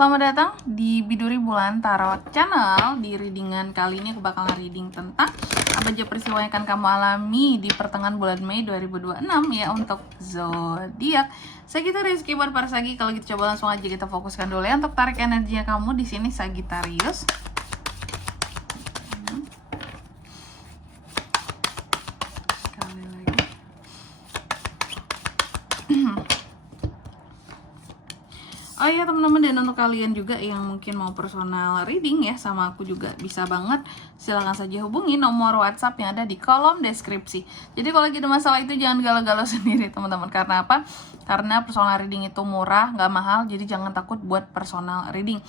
Selamat datang di Biduri Bulan Tarot Channel. Di readingan kali ini aku bakal reading tentang apa aja peristiwa yang akan kamu alami di pertengahan bulan Mei 2026 ya untuk zodiak Sagittarius. Keyboard para Sagi. Kalau gitu coba langsung aja kita fokuskan dulu ya untuk tarik energinya kamu di sini Sagittarius. Sekali lagi. Oh iya teman-teman, dan untuk kalian juga yang mungkin mau personal reading ya sama aku juga bisa banget. Silahkan saja hubungi nomor WhatsApp yang ada di kolom deskripsi. Jadi kalau lagi ada masalah itu jangan galau-galau sendiri teman-teman. Karena apa? Karena personal reading itu murah, nggak mahal. Jadi jangan takut buat personal reading.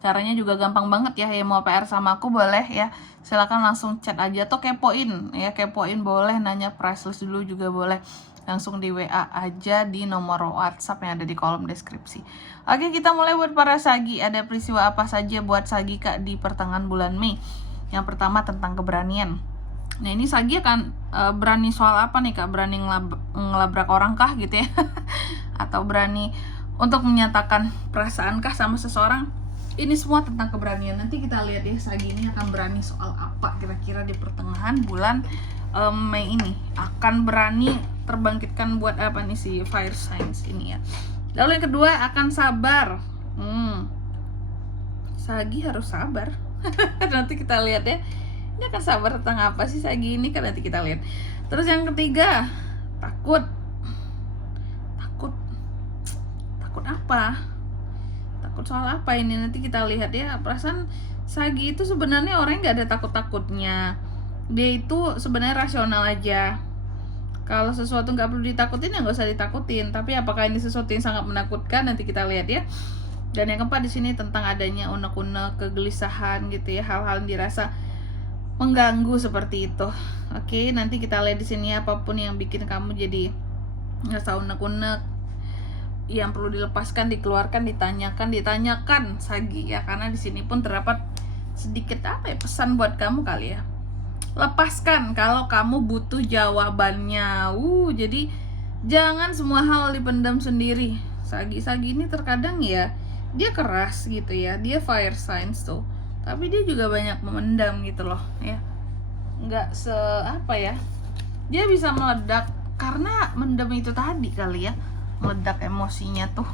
Caranya juga gampang banget ya. Yang mau PR sama aku boleh ya. Silahkan langsung chat aja atau kepoin ya. Kepoin boleh, nanya price list dulu juga boleh. Langsung di WA aja di nomor WhatsApp yang ada di kolom deskripsi. Oke, kita mulai buat para Sagi. Ada peristiwa apa saja buat Sagi Kak di pertengahan bulan Mei? Yang pertama tentang keberanian. Nah ini Sagi akan berani soal apa nih Kak? Berani ngelabrak orang kah gitu ya? Atau berani untuk menyatakan perasaan kah sama seseorang? Ini semua tentang keberanian. Nanti kita lihat ya Sagi ini akan berani soal apa kira-kira di pertengahan bulan Mei ini. Akan berani terbangkitkan buat apa nih si fire signs ini ya. Lalu yang kedua akan sabar. Sagi harus sabar. Nanti kita lihat ya. Ini akan sabar tentang apa sih Sagi ini kan nanti kita lihat. Terus yang ketiga takut. Takut apa? Takut soal apa ini nanti kita lihat ya. Perasaan Sagi itu sebenarnya orang nggak ada takut-takutnya. Dia itu sebenarnya rasional aja. Kalau sesuatu nggak perlu ditakutin ya nggak usah ditakutin. Tapi apakah ini sesuatu yang sangat menakutkan nanti kita lihat ya. Dan yang keempat di sini tentang adanya unek-unek, kegelisahan gitu ya, hal-hal yang dirasa mengganggu seperti itu. Oke, nanti kita lihat di sini apapun yang bikin kamu jadi ngerasa unek-unek, yang perlu dilepaskan, dikeluarkan, ditanyakan Sagi ya, karena di sini pun terdapat sedikit apa ya pesan buat kamu kali ya. Lepaskan kalau kamu butuh jawabannya. Jadi jangan semua hal dipendam sendiri. Sagi ini terkadang ya dia keras gitu ya, dia fire signs tuh, tapi dia juga banyak memendam gitu loh ya. Nggak apa ya, dia bisa meledak karena mendem itu tadi kali ya, meledak emosinya tuh.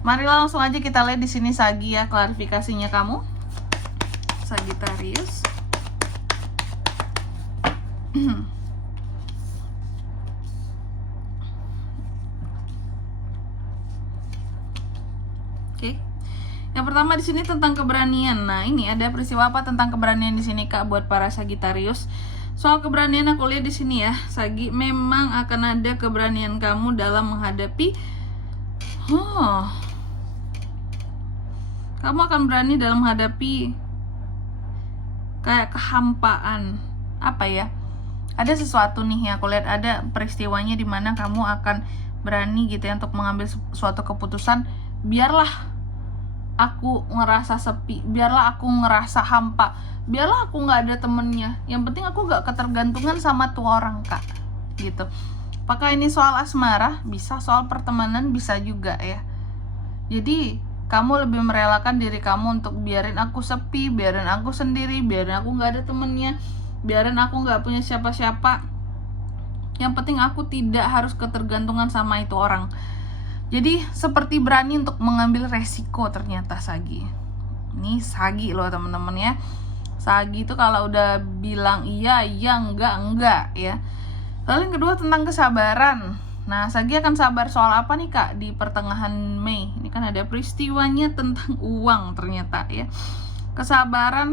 Mari langsung aja kita lihat di sini Sagi ya, klarifikasinya kamu Sagittarius. Oke. Yang pertama di sini tentang keberanian. Nah, ini ada peristiwa apa tentang keberanian di sini Kak buat para Sagittarius? Soal keberanian aku lihat di sini ya, Sagi, memang akan ada keberanian kamu dalam menghadapi kamu akan berani dalam menghadapi kayak kehampaan. Apa ya? Ada sesuatu nih yang aku lihat, ada peristiwanya di mana kamu akan berani gitu ya untuk mengambil suatu keputusan. Biarlah aku ngerasa sepi, biarlah aku ngerasa hampa, biarlah aku nggak ada temennya, yang penting aku nggak ketergantungan sama tuh orang Kak gitu. Apakah ini soal asmara? Bisa, soal pertemanan bisa juga ya. Jadi kamu lebih merelakan diri kamu untuk biarin aku sepi, biarin aku sendiri, biarin aku nggak ada temennya, biarin aku nggak punya siapa-siapa, yang penting aku tidak harus ketergantungan sama itu orang. Jadi seperti berani untuk mengambil resiko ternyata Sagi. Ini Sagi loh teman-teman ya. Sagi itu kalau udah bilang iya, enggak ya. Lalu yang kedua tentang kesabaran. Nah Sagi akan sabar soal apa nih Kak di pertengahan Mei? Ini kan ada peristiwanya tentang uang ternyata ya.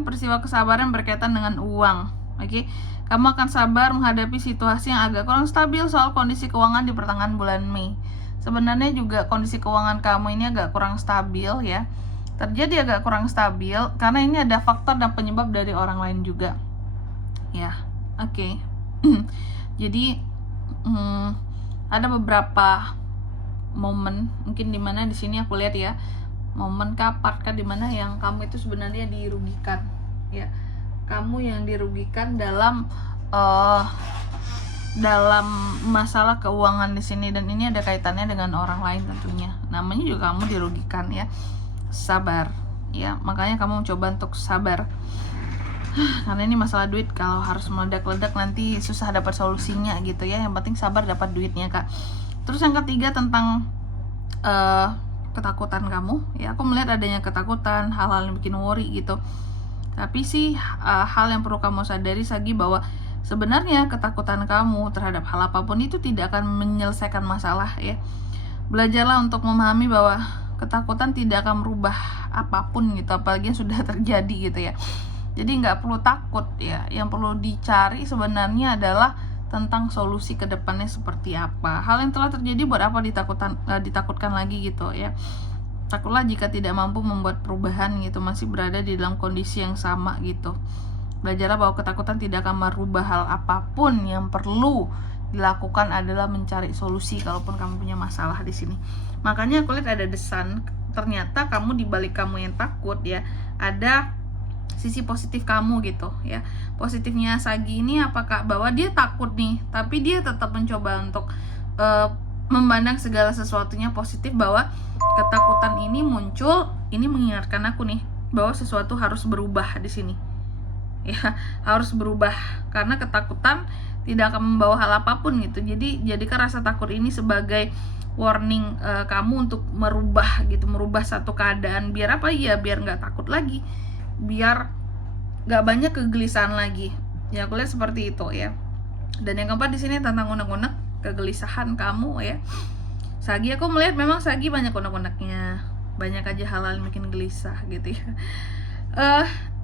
Peristiwa kesabaran berkaitan dengan uang. Oke, kamu akan sabar menghadapi situasi yang agak kurang stabil soal kondisi keuangan di pertengahan bulan Mei. Sebenarnya juga kondisi keuangan kamu ini agak kurang stabil ya. Terjadi agak kurang stabil karena ini ada faktor dan penyebab dari orang lain juga. Ya, oke. Jadi ada beberapa momen mungkin dimana di sini aku lihat ya, momen part dimana yang kamu itu sebenarnya dirugikan ya. Kamu yang dirugikan dalam masalah keuangan di sini, dan ini ada kaitannya dengan orang lain tentunya. Namanya juga kamu dirugikan ya. sabar ya. Makanya kamu mencoba untuk sabar. Karena ini masalah duit, kalau harus meledak-ledak nanti susah dapat solusinya gitu ya. Yang penting sabar dapat duitnya, Kak. Terus yang ketiga tentang ketakutan kamu ya. Aku melihat adanya ketakutan, hal-hal yang bikin worry gitu. Tapi sih hal yang perlu kamu sadari Sagi, bahwa sebenarnya ketakutan kamu terhadap hal apapun itu tidak akan menyelesaikan masalah ya. Belajarlah untuk memahami bahwa ketakutan tidak akan merubah apapun gitu, apalagi yang sudah terjadi gitu ya. Jadi nggak perlu takut ya. Yang perlu dicari sebenarnya adalah tentang solusi ke depannya seperti apa. Hal yang telah terjadi buat apa ditakutkan lagi gitu ya. Takutlah jika tidak mampu membuat perubahan gitu, masih berada di dalam kondisi yang sama gitu. Belajarlah bahwa ketakutan tidak akan merubah hal apapun. Yang perlu dilakukan adalah mencari solusi kalaupun kamu punya masalah di sini. Makanya aku lihat ada desan, ternyata kamu di balik kamu yang takut ya, ada sisi positif kamu gitu ya. Positifnya Sagi ini apakah bahwa dia takut nih, tapi dia tetap mencoba untuk memandang segala sesuatunya positif, bahwa ketakutan ini muncul, ini mengingatkan aku nih bahwa sesuatu harus berubah di sini. Ya, harus berubah karena ketakutan tidak akan membawa hal apapun gitu. Jadi jadikan rasa takut ini sebagai warning kamu untuk merubah gitu, merubah satu keadaan. Biar apa ya? Biar nggak takut lagi, biar nggak banyak kegelisahan lagi. Ya aku lihat seperti itu ya. Dan yang keempat di sini tentang unek-unek, kegelisahan kamu ya. Sagi, aku melihat memang Sagi banyak unek-uneknya, banyak aja hal-hal yang bikin gelisah gitu ya.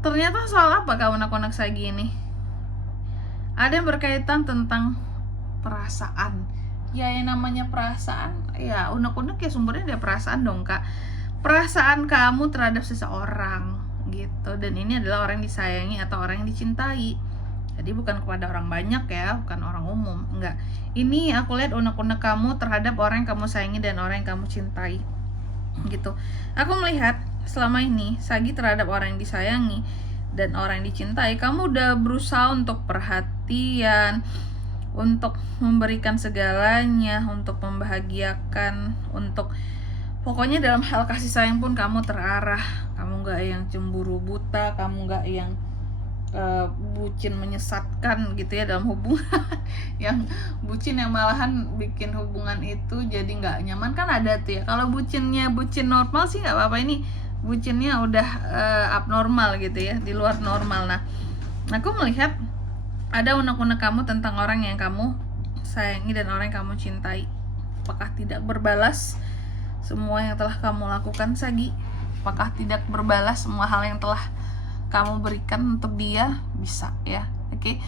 Ternyata soal apa kak unek-unek Sagi ini? Ada yang berkaitan tentang perasaan. Ya yang namanya perasaan, ya unek-unek ya sumbernya dari perasaan dong kak. Perasaan kamu terhadap seseorang gitu. Dan ini adalah orang yang disayangi atau orang yang dicintai. Jadi bukan kepada orang banyak ya, bukan orang umum, enggak. Ini aku lihat unek-unek kamu terhadap orang yang kamu sayangi dan orang yang kamu cintai gitu. Aku melihat selama ini Sagi terhadap orang yang disayangi dan orang yang dicintai, kamu udah berusaha untuk perhatian, untuk memberikan segalanya, untuk membahagiakan, untuk pokoknya dalam hal kasih sayang pun kamu terarah. Kamu gak yang cemburu buta, kamu gak yang bucin menyesatkan gitu ya dalam hubungan. Yang bucin yang malahan bikin hubungan itu jadi nggak nyaman kan ada tuh ya. Kalau bucinnya bucin normal sih nggak apa-apa, ini bucinnya udah abnormal gitu ya, di luar normal. Nah aku melihat ada unek-unek kamu tentang orang yang kamu sayangi dan orang yang kamu cintai. Apakah tidak berbalas semua yang telah kamu lakukan Sagi? Apakah tidak berbalas semua hal yang telah kamu berikan untuk dia? Bisa ya, oke.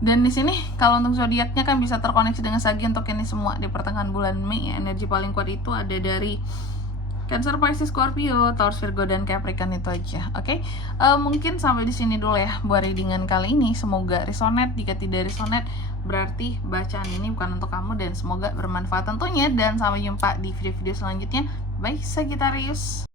Dan di sini kalau untuk zodiaknya kan bisa terkoneksi dengan Sagi untuk ini semua di pertengahan bulan Mei. Energi paling kuat itu ada dari Cancer, Pisces, Scorpio, Taurus, Virgo, dan Capricorn itu aja, oke. Mungkin sampai di sini dulu ya buat readingan kali ini. Semoga resonate. Jika tidak resonate, berarti bacaan ini bukan untuk kamu dan semoga bermanfaat tentunya. Dan sampai jumpa di video-video selanjutnya. Bye Sagittarius.